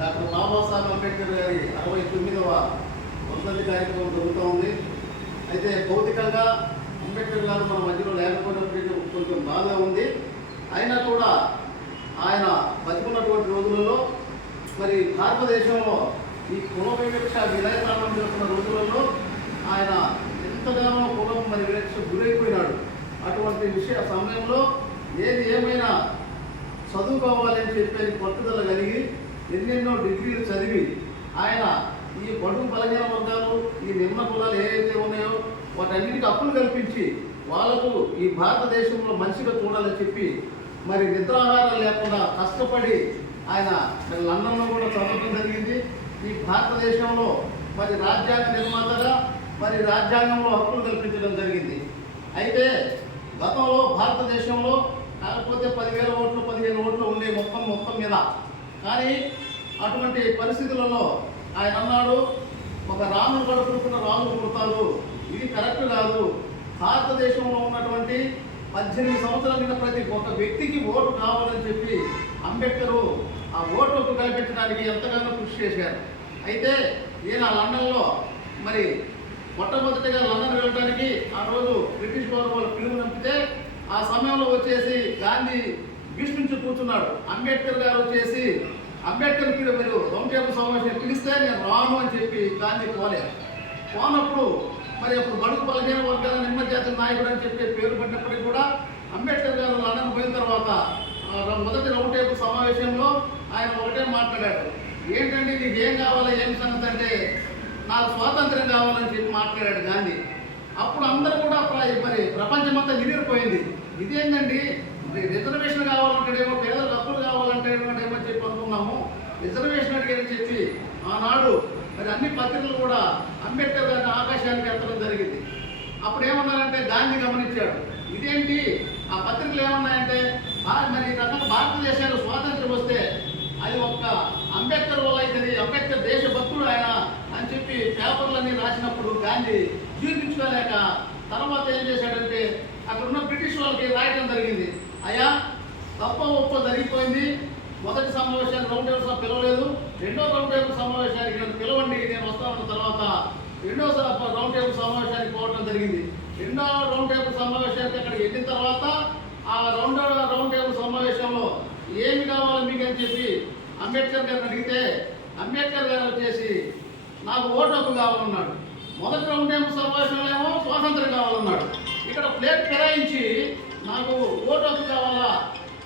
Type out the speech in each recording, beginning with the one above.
Doctor Babasaheb Ambedkar గారి 69వ వర్ధంతి కార్యక్రమం జరుగుతూ ఉంది. అయితే భౌతికంగా అంబేద్కర్ గారు మన మధ్యలో లేకపోయినటువంటి కొంచెం బాధ ఉంది. అయినా కూడా ఆయన బతికున్నటువంటి రోజులలో మరి భారతదేశంలో ఈ కుల వివక్ష విలయతాండం చేస్తున్న రోజులలో ఆయన ఎంతగానో కులం మరి వివక్ష గురైపోయినాడు. అటువంటి సమయంలో ఏది ఏమైనా చదువుకోవాలని చెప్పేది పట్టుదల కలిగి ఎన్నెన్నో డిగ్రీలు చదివి ఆయన ఈ బడుగు బలహీన వర్గాలు ఈ నిమ్న కులాలు ఏవైతే ఉన్నాయో వాటన్నిటికీ అప్పులు కల్పించి వాళ్ళకు ఈ భారతదేశంలో మంచిగా చూడాలని చెప్పి మరి నిద్రాహారం లేకుండా కష్టపడి ఆయన మరి లండన్లో కూడా చదవడం జరిగింది. ఈ భారతదేశంలో మరి రాజ్యాంగ నిర్మాతగా మరి రాజ్యాంగంలో హక్కులు కల్పించడం జరిగింది. అయితే గతంలో భారతదేశంలో కాకపోతే 10,000 ఓట్లు 15 ఓట్లు ఉండే మొత్తం మీద. కానీ అటువంటి పరిస్థితులలో ఆయన అన్నాడు, ఒక రాముడు కడుపుకున్న రాములు పుడతారు, ఇది కరెక్ట్ కాదు. భారతదేశంలో ఉన్నటువంటి 18 సంవత్సరాల మీద ప్రతి ఒక్క వ్యక్తికి ఓటు కావాలని చెప్పి అంబేద్కరు ఆ ఓట్లకు కల్పించడానికి ఎంతగానో కృషి చేశారు. అయితే ఈయన లండన్లో మరి మొట్టమొదటిగా లండన్ వెళ్ళడానికి ఆ రోజు బ్రిటిష్ వారు వాళ్ళు పిలుపునంపితే ఆ సమయంలో వచ్చేసి గాంధీ బీచ్ నుంచి కూర్చున్నాడు. అంబేద్కర్ గారు వచ్చేసి అంబేద్కర్ మీరు రౌండ్ టేబుల్ సమావేశం పిలిస్తే నేను రాను అని చెప్పి గాంధీ పోనప్పుడు మరి అప్పుడు బడుగు బలహీన వర్గాల నిమ్మజాతి నాయకుడు అని చెప్పి పేరు పడినప్పటికీ కూడా అంబేద్కర్ గారు లండన్ పోయిన తర్వాత మొదటి రౌండ్ టేబుల్ సమావేశంలో ఆయన ఒకటే మాట్లాడాడు, ఏంటంటే నీకు ఏం కావాలి ఏం సంగతి అంటే నాకు స్వాతంత్ర్యం కావాలని చెప్పి మాట్లాడాడు గాంధీ. అప్పుడు అందరూ కూడా మరి ప్రపంచమంతా నిలిరిపోయింది. ఇదేంటండి రిజర్వేషన్ కావాలంటేనేమో పేదలకు హక్కులు కావాలంటేమో చెప్పి అనుకున్నాము, రిజర్వేషన్ అడిగారని చెప్పి ఆనాడు మరి అన్ని పత్రికలు కూడా అంబేద్కర్ గారిని ఆకాశానికి ఎత్తడం జరిగింది. అప్పుడు ఏమన్నారంటే గాంధీ గమనించాడు, ఇదేంటి ఆ పత్రికలు ఏమన్నాయంటే మరి ఈ రకంగా భారతదేశానికి స్వాతంత్ర్యం వస్తే అది ఒక్క అంబేద్కర్ వల్ల అవుతుంది, అంబేద్కర్ దేశభక్తుడు ఆయన అని చెప్పి పేపర్లన్నీ రాసినప్పుడు గాంధీ జీర్ణించుకోలేక తర్వాత ఏం చేశాడంటే అక్కడ ఉన్న బ్రిటిష్ వాళ్ళకి రాయటం జరిగింది, అయ్యా తప్ప ఒప్ప జరిగిపోయింది, మొదటి సమావేశానికి రౌండ్ టేబుల్ పిలవలేదు, రెండో రౌండ్ టేబుల్ సమావేశానికి నన్ను పిలవండి నేను వస్తామన్న తర్వాత రెండో రౌండ్ టేబుల్ సమావేశానికి పోవడం జరిగింది. రెండో రౌండ్ టేబుల్ సమావేశానికి అక్కడికి వెళ్ళిన తర్వాత ఆ రౌండ్ టేబుల్ సమావేశంలో ఏమి కావాలి మీకు అని చెప్పి అంబేద్కర్ గారిని అడిగితే అంబేద్కర్ గారు వచ్చేసి నాకు ఓటు హక్కు కావాలన్నాడు. మొదటి రౌండ్ టేబుల్ సమావేశంలో ఏమో స్వాతంత్రం కావాలన్నాడు. ఇక్కడ ప్లేట్ ఫిరాయించి నాకు ఓటు హక్కు కావాలా,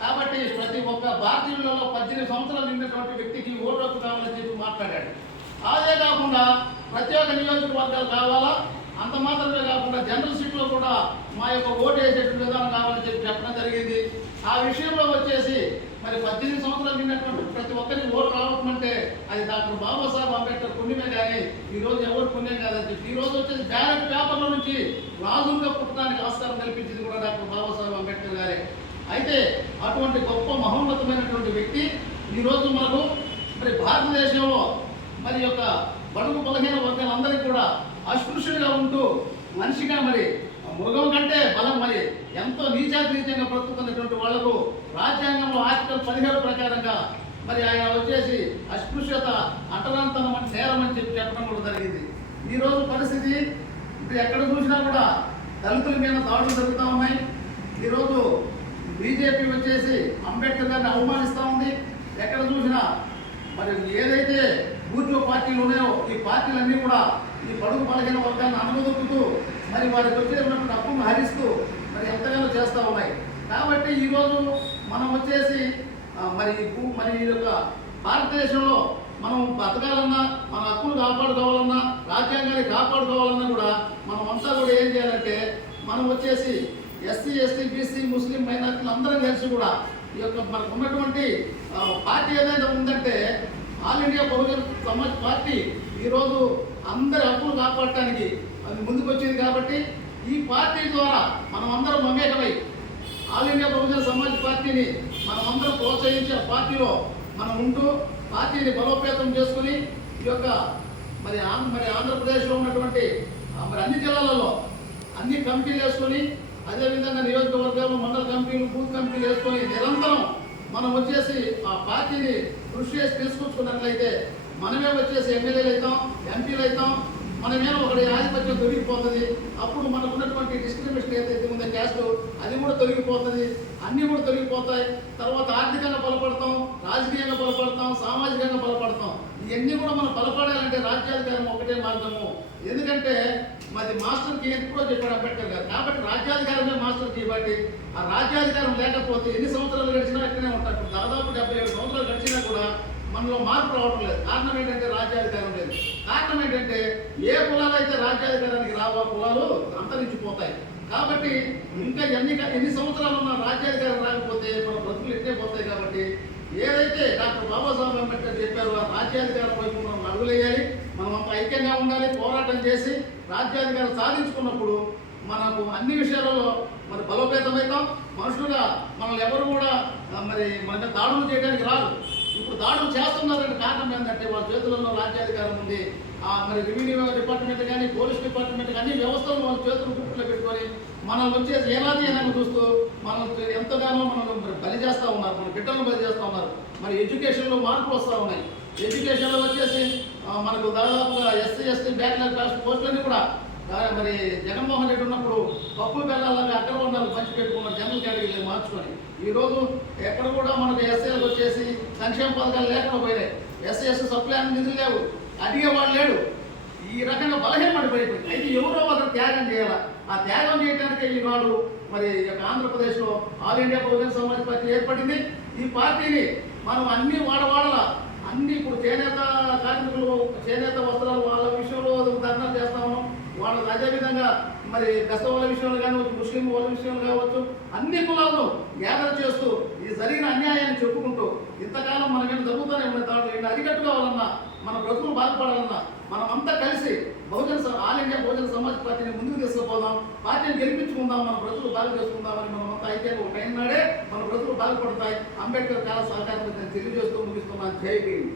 కాబట్టి ప్రతి ఒక్క భారతీయులలో 18 సంవత్సరాలు నిండినటువంటి వ్యక్తికి ఓటు హక్కు కావాలని చెప్పి మాట్లాడాడు. అదే కాకుండా ప్రత్యేక నియోజకవర్గాలు కావాలా, అంత మాత్రమే కాకుండా జనరల్ సీట్లో కూడా మా యొక్క ఓటు వేసేటువంటి విధానం కావాలని చెప్పి చెప్పడం జరిగింది. ఆ విషయంలో వచ్చేసి మరి 18 సంవత్సరాలు నిన్నటువంటి ప్రతి ఒక్కరికి ఓటు రావడం అంటే అది డాక్టర్ బాబాసాహెబ్ అంబేద్కర్ పుణ్యమే కానీ ఈరోజు ఎవరు పుణ్యం కాదని చెప్పి ఈరోజు వచ్చేసి బ్యాలెట్ పేపర్ల నుంచి రాజులుగా పుట్టడానికి ఆస్కారం కల్పించింది కూడా డాక్టర్ బాబాసాహెబ్ అంబేద్కర్ గారే. అయితే అటువంటి గొప్ప మహోన్నతమైనటువంటి వ్యక్తి ఈరోజు మనకు మరి భారతదేశంలో మరి యొక్క బడుగు బలహీన వర్గాలందరికీ కూడా అస్పృశ్యంగా ఉంటూ మనిషిగా మరి మృగం కంటే బలం మరి ఎంతో నీచంగా బ్రతుకుతున్నటువంటి వాళ్లకు రాజ్యాంగంలో ఆర్టికల్ 17 ప్రకారంగా మరి ఆయన వచ్చేసి అస్పృశ్యత అంటరాంతనం అని నేరం అని చెప్పి చెప్పడం కూడా జరిగింది. ఈరోజు పరిస్థితి ఇప్పుడు ఎక్కడ చూసినా కూడా దళితుల మీద దాడులు జరుగుతూ ఉన్నాయి. ఈరోజు బీజేపీ వచ్చేసి అంబేద్కర్ గారిని అవమానిస్తూ ఉంది. ఎక్కడ చూసినా మరి ఏదైతే బూర్జువా పార్టీలు ఉన్నాయో ఈ పార్టీలన్నీ కూడా ఈ బడుగు బలహీన వర్గాన్ని అనుమతిస్తూ మరి వారికి వచ్చేటువంటి హక్కును హరిస్తూ మరి ఎంతగానో చేస్తూ ఉన్నాయి. కాబట్టి ఈరోజు మనం వచ్చేసి మరి ఈ యొక్క భారతదేశంలో మనం బతకాలన్నా మన హక్కులు కాపాడుకోవాలన్నా రాజ్యాంగాన్ని కాపాడుకోవాలన్నా కూడా మనం అంతా కూడా ఏం చేయాలంటే మనం వచ్చేసి ఎస్సీ ఎస్టీ బీసీ ముస్లిం మైనారిటీలు అందరం కలిసి కూడా ఈ యొక్క మనకు ఉన్నటువంటి పార్టీ ఏదైతే ఉందంటే all India Bahujan Samaj party ఈరోజు అందరి హక్కులు కాపాడటానికి అది ముందుకు వచ్చింది. కాబట్టి ఈ పార్టీ ద్వారా మనం అందరం మమేకమై ఆల్ ఇండియా బహుజన సమాజ్ పార్టీని మనం అందరం ప్రోత్సహించే పార్టీలో మనం ఉంటూ పార్టీని బలోపేతం చేసుకుని ఈ యొక్క మరి ఆంధ్రప్రదేశ్లో ఉన్నటువంటి మరి అన్ని జిల్లాలలో అన్ని కమిటీలు వేసుకొని అదేవిధంగా నియోజకవర్గాలు మండల కమిటీలు బూత్ కమిటీలు వేసుకొని నిరంతరం మనం వచ్చేసి ఆ పార్టీని కృషి చేసి తీసుకొచ్చుకున్నట్లయితే మనమే వచ్చేసి ఎమ్మెల్యేలు అవుతాం, ఎంపీలు అవుతాం, మనమేమో ఒకటి ఆధిపత్యం తొలగిపోతుంది. అప్పుడు మనకు ఉన్నటువంటి డిస్క్రిమినేషన్ ఏదైతే ఉందో క్యాస్ట్ అది కూడా తొలగిపోతుంది, అన్నీ కూడా తొలగిపోతాయి. తర్వాత ఆర్థికంగా బలపడతాం, రాజకీయంగా బలపడతాం, సామాజికంగా బలపడతాం. ఇవన్నీ కూడా మనం బలపడాలంటే రాజ్యాధికారం ఒకటే మార్గము. ఎందుకంటే మాది మాస్టర్కి ఎప్పుడో చెప్పాడు అంబేద్కర్ గారు. కాబట్టి రాజ్యాధికారమే మాస్టర్కి. బట్టి ఆ రాజ్యాధికారం లేకపోతే ఎన్ని సంవత్సరాలు గడిచినా ఇక్కడే ఉంటారు. ఇప్పుడు దాదాపు 77 సంవత్సరాలు గడిచినా కూడా మనలో మార్పు రావడం లేదు. కారణం ఏంటంటే రాజ్యాధికారం లేదు. కారణం ఏంటంటే ఏ కులాలు అయితే రాజ్యాధికారానికి రావో కులాలు అంతరించిపోతాయి. కాబట్టి ఇంకా ఎన్ని సంవత్సరాలు ఉన్న రాజ్యాధికారం రాకపోతే మన బ్రతుకులు ఎట్టే పోతాయి. కాబట్టి ఏదైతే డాక్టర్ బాబాసాహెబ్ అంబేద్కర్ చెప్పారో ఆ రాజ్యాధికారం వైపు మనం అడుగులేయాలి. మనం అంత ఐక్యంగా ఉండాలి, పోరాటం చేసి రాజ్యాధికారం సాధించుకున్నప్పుడు మనకు అన్ని విషయాలలో మరి బలోపేతమవుతాం. మనుషులుగా మనల్ని ఎవరు కూడా మరి మన దాడులు చేయడానికి రాదు. ఇప్పుడు దాడులు చేస్తున్నారంటే కారణం ఏంటంటే వాళ్ళ చేతుల్లో రాజ్యాధికారం ఉంది. మరి రెవెన్యూ డిపార్ట్మెంట్ కానీ, పోలీస్ డిపార్ట్మెంట్ కానీ వ్యవస్థలను వాళ్ళ చేతులు గుర్తులో పెట్టుకొని మనల్ని వచ్చేసి ఏనాది చూస్తూ మనం ఎంతగానో మనల్ని మరి బలి చేస్తూ ఉన్నారు, మన బిడ్డలను బలి చేస్తూ ఉన్నారు. మరి ఎడ్యుకేషన్లో మార్పులు వస్తూ ఉన్నాయి. ఎడ్యుకేషన్లో వచ్చేసి మనకు దాదాపుగా ఎస్సీ ఎస్టీ బ్యాక్లాగ్ క్లాస్ పోస్టులన్నీ కూడా మరి జగన్మోహన్ రెడ్డి ఉన్నప్పుడు పప్పులు బెల్లాలని అక్కడ ఉన్నాళ్ళు పంచి పెట్టుకున్నారు జనరల్ కేటగిరీలు మార్చుకొని. ఈరోజు ఎక్కడ కూడా మనకు ఎస్సీలకు వచ్చేసి సంక్షేమ పథకాలు లేకుండా పోయినాయి. ఎస్సీ ఎస్టీ సప్లై నిధులు లేవు, అడిగేవాడు లేడు. ఈ రకంగా బలహీనపడిపోయింది. అయితే ఎవరో ఒకరు త్యాగం చేయాలి. ఆ త్యాగం చేయడానికే ఈనాడు మరి ఆంధ్రప్రదేశ్లో all India Bahujan Samaj party ఏర్పడింది. ఈ పార్టీని మనం అన్ని వాడవాడల అన్ని ఇప్పుడు చేనేత కార్మికులు చేనేత వస్త్రాలు వాళ్ళ విషయంలో ధర్నా చేస్తా ఉన్నాం. వాళ్ళకి అదేవిధంగా మరి బెస్తవాళ్ళ విషయంలో కావచ్చు, ముస్లిం వాళ్ళ విషయంలో కావచ్చు, అన్ని కులాలను గ్యాదర్ చేస్తూ ఇది జరిగిన అన్యాయాన్ని చెప్పుకుంటూ ఇంతకాలం మనం ఏమైనా జరుగుతూనే ఉన్న దాంట్లో ఏంటి అరికట్టుకోవాలన్నా, మన బ్రతుకులు బాధపడాలన్నా మనం అంతా కలిసి ఆల్ ఇండియా బహుజన సమాజ్ పార్టీని ముందుకు తీసుకుపోదాం, పార్టీని గెలిపించుకుందాం, మన బ్రతుకులు బాగా చేసుకుందామని మనం అంతా అయితే ఒక టైం నాడే మన బ్రతుకులు బాగుపడతాయి. అంబేద్కర్ చాలా సహకారం తెలియజేస్తూ ముగిస్తున్నాను. జై భీమ్.